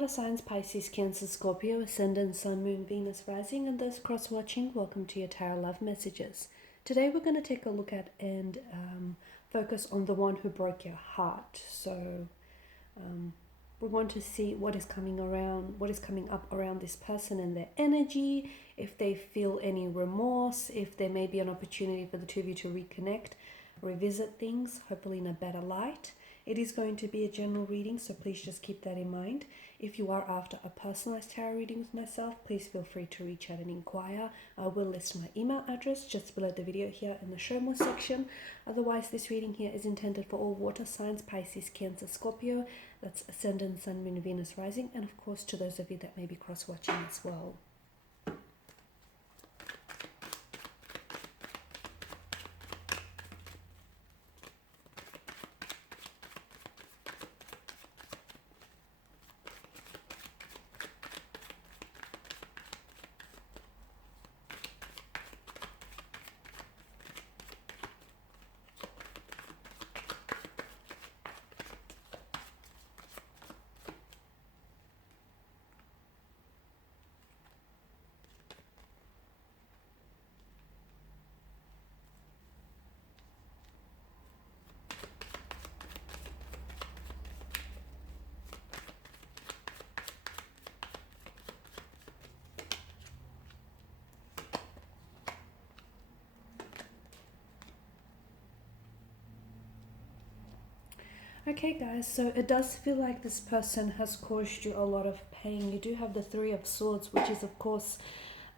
water signs Pisces, Cancer, Scorpio, Ascendant, Sun, Moon, Venus, Rising, and those cross-watching, welcome to your Tarot Love Messages. Today we're going to take a look at and focus on the one who broke your heart. So we want to see what is coming up around this person and their energy, if they feel any remorse, if there may be an opportunity for the two of you to reconnect, revisit things, hopefully in a better light. It is going to be a general reading, so please just keep that in mind. If you are after a personalized tarot reading with myself, please feel free to reach out and inquire. I will list my email address just below the video here in the show more section. Otherwise, this reading here is intended for all water signs, Pisces, Cancer, Scorpio. That's Ascendant, Sun, Moon, Venus, Rising, and of course to those of you that may be cross-watching as well. Okay guys, so it does feel like this person has caused you a lot of pain. You do have the Three of Swords, which is of course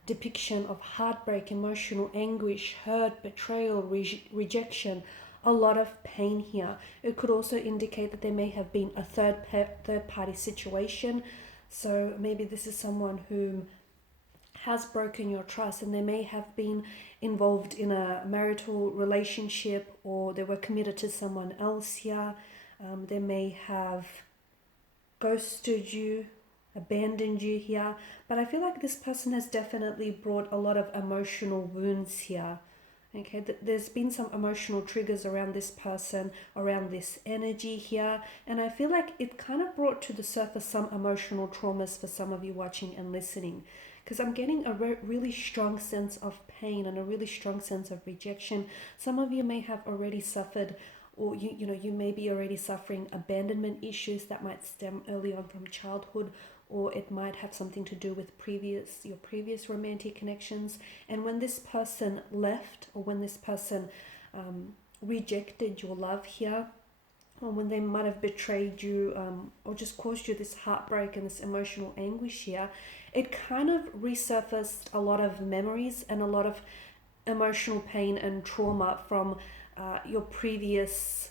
depiction of heartbreak, emotional anguish, hurt, betrayal, rejection, a lot of pain here. It could also indicate that there may have been a third party situation. So maybe this is someone who has broken your trust, and they may have been involved in a marital relationship, or they were committed to someone else here. They may have ghosted you, abandoned you here, but I feel like this person has definitely brought a lot of emotional wounds here. Okay, there's been some emotional triggers around this person, around this energy here, and I feel like it kind of brought to the surface some emotional traumas for some of you watching and listening, because I'm getting a really strong sense of pain and a really strong sense of rejection. Some of you may have already suffered, or you may be already suffering abandonment issues that might stem early on from childhood, or it might have something to do with your previous romantic connections. And when this person left, or when this person rejected your love here, or when they might have betrayed you, or just caused you this heartbreak and this emotional anguish here, it kind of resurfaced a lot of memories and a lot of emotional pain and trauma from your previous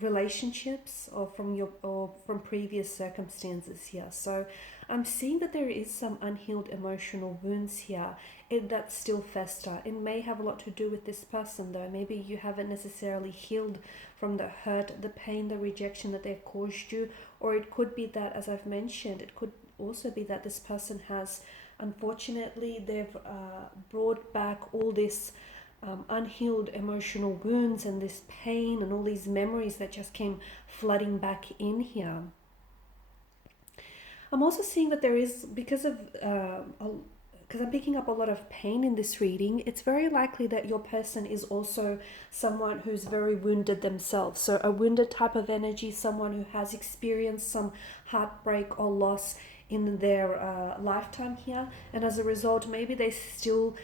relationships, or from previous circumstances here. So I'm seeing that there is some unhealed emotional wounds here that still fester. It may have a lot to do with this person though. Maybe you haven't necessarily healed from the hurt, the pain, the rejection that they've caused you, or it could be that, as I've mentioned, it could also be that this person has, unfortunately, they've brought back all this unhealed emotional wounds and this pain and all these memories that just came flooding back in here. I'm also seeing that there is, because I'm picking up a lot of pain in this reading, it's very likely that your person is also someone who's very wounded themselves. So a wounded type of energy, someone who has experienced some heartbreak or loss in their lifetime here, and as a result maybe they still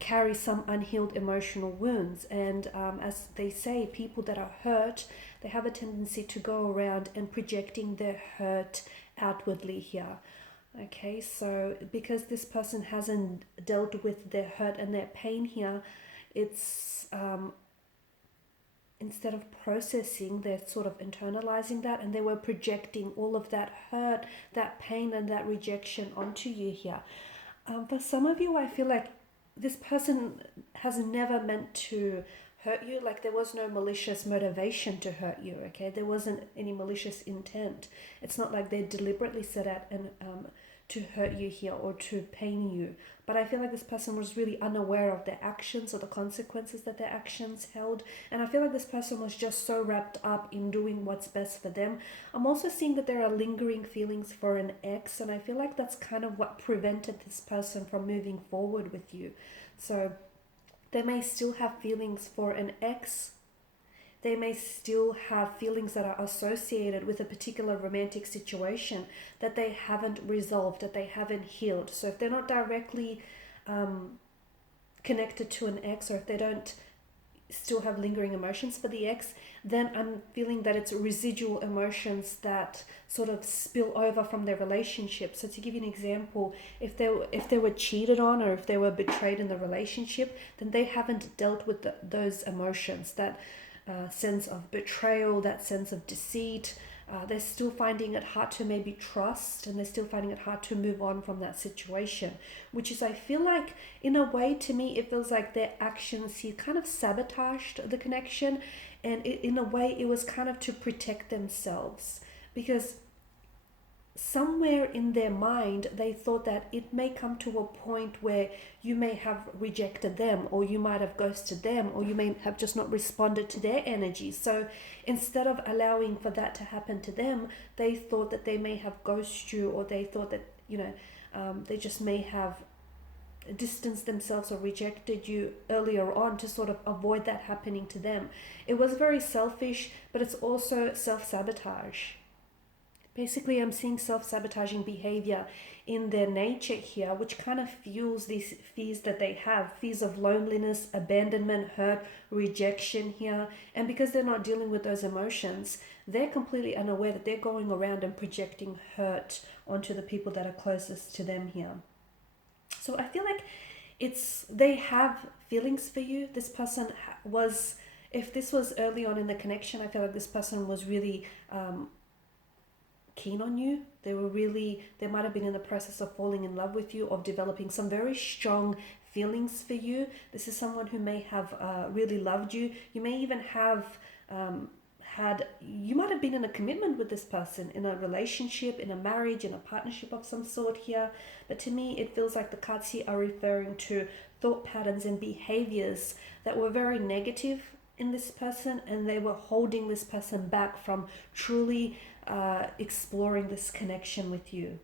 carry some unhealed emotional wounds. And as they say, people that are hurt, they have a tendency to go around and projecting their hurt outwardly here. Okay, so because this person hasn't dealt with their hurt and their pain here, it's instead of processing, they're sort of internalizing that, and they were projecting all of that hurt, that pain, and that rejection onto you here. For some of you, I feel like this person has never meant to hurt you. Like, there was no malicious motivation to hurt you. Okay, there wasn't any malicious intent. It's not like they deliberately set out and to hurt you here or to pain you. But I feel like this person was really unaware of their actions or the consequences that their actions held. And I feel like this person was just so wrapped up in doing what's best for them. I'm also seeing that there are lingering feelings for an ex, and I feel like that's kind of what prevented this person from moving forward with you. So they may still have feelings for an ex. They may still have feelings that are associated with a particular romantic situation that they haven't resolved, that they haven't healed. So if they're not directly connected to an ex, or if they don't still have lingering emotions for the ex, then I'm feeling that it's residual emotions that sort of spill over from their relationship. So to give you an example, if they were cheated on or if they were betrayed in the relationship, then they haven't dealt with those emotions, that sense of betrayal, that sense of deceit. They're still finding it hard to maybe trust, and they're still finding it hard to move on from that situation, which is, I feel like, in a way, to me, it feels like their actions here kind of sabotaged the connection, and in a way, it was kind of to protect themselves, because somewhere in their mind they thought that it may come to a point where you may have rejected them, or you might have ghosted them, or you may have just not responded to their energy. So instead of allowing for that to happen to them, they thought that they may have ghosted you, or they thought that they just may have distanced themselves or rejected you earlier on to sort of avoid that happening to them. It was very selfish, but it's also self-sabotage. Basically, I'm seeing self-sabotaging behavior in their nature here, which kind of fuels these fears that they have, fears of loneliness, abandonment, hurt, rejection here. And because they're not dealing with those emotions, they're completely unaware that they're going around and projecting hurt onto the people that are closest to them here. So I feel like they have feelings for you. This person was, if this was early on in the connection, I feel like this person was really keen on you. They might have been in the process of falling in love with you, of developing some very strong feelings for you. This is someone who may have really loved you. You may even have you might have been in a commitment with this person, in a relationship, in a marriage, in a partnership of some sort here. But to me, it feels like the cards here are referring to thought patterns and behaviors that were very negative in this person, and they were holding this person back from truly exploring this connection with you.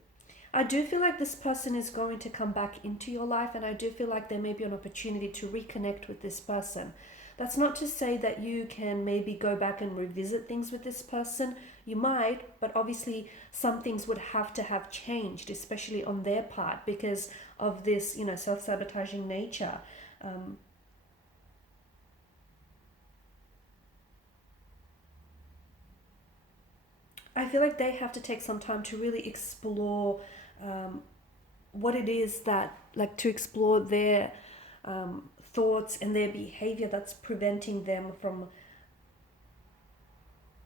I do feel like this person is going to come back into your life, and I do feel like there may be an opportunity to reconnect with this person. That's not to say that you can maybe go back and revisit things with this person. You might, but obviously some things would have to have changed, especially on their part, because of this, self-sabotaging nature. I feel like they have to take some time to really explore what it is that, like, to explore their thoughts and their behavior that's preventing them from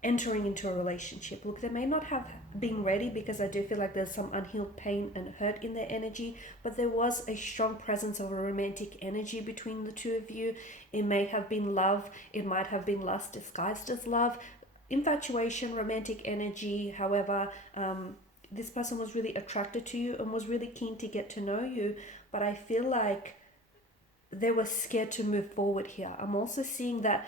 entering into a relationship. Look, they may not have been ready, because I do feel like there's some unhealed pain and hurt in their energy, but there was a strong presence of a romantic energy between the two of you. It may have been love, it might have been lust disguised as love, infatuation, romantic energy. However, this person was really attracted to you and was really keen to get to know you, but I feel like they were scared to move forward here. I'm also seeing that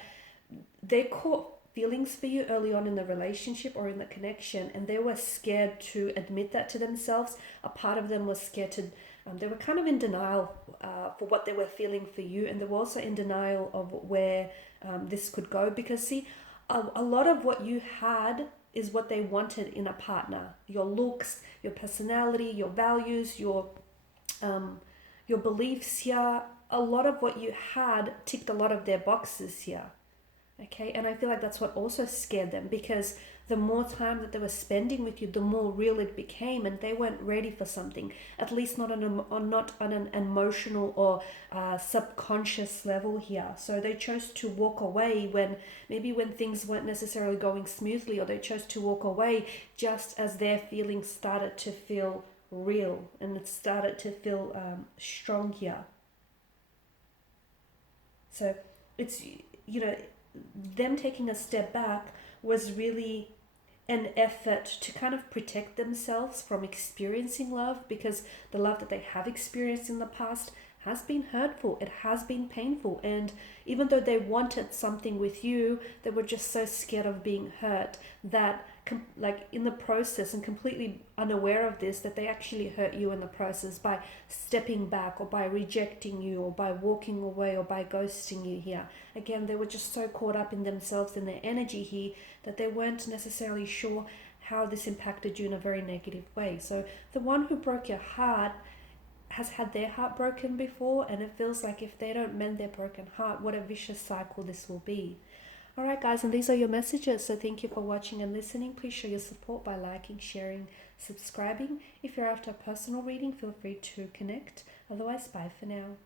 they caught feelings for you early on in the relationship or in the connection, and they were scared to admit that to themselves. A part of them was scared to, they were kind of in denial for what they were feeling for you, and they were also in denial of where this could go, because see, a lot of what you had is what they wanted in a partner. Your looks, your personality, your values, your beliefs here. A lot of what you had ticked a lot of their boxes here. Okay, and I feel like that's what also scared them, because the more time that they were spending with you, the more real it became, and they weren't ready for something, at least not on an emotional or subconscious level here. So they chose to walk away when things weren't necessarily going smoothly, or they chose to walk away just as their feelings started to feel real and it started to feel strong here. So it's, them taking a step back was really an effort to kind of protect themselves from experiencing love, because the love that they have experienced in the past has been hurtful, it has been painful, and even though they wanted something with you, they were just so scared of being hurt that like in the process, and completely unaware of this, that they actually hurt you in the process by stepping back, or by rejecting you, or by walking away, or by ghosting you here. Again, they were just so caught up in themselves and their energy here that they weren't necessarily sure how this impacted you in a very negative way. So the one who broke your heart has had their heart broken before, and it feels like if they don't mend their broken heart, what a vicious cycle this will be. Alright guys, and these are your messages, so thank you for watching and listening. Please show your support by liking, sharing, subscribing. If you're after a personal reading, feel free to connect. Otherwise, bye for now.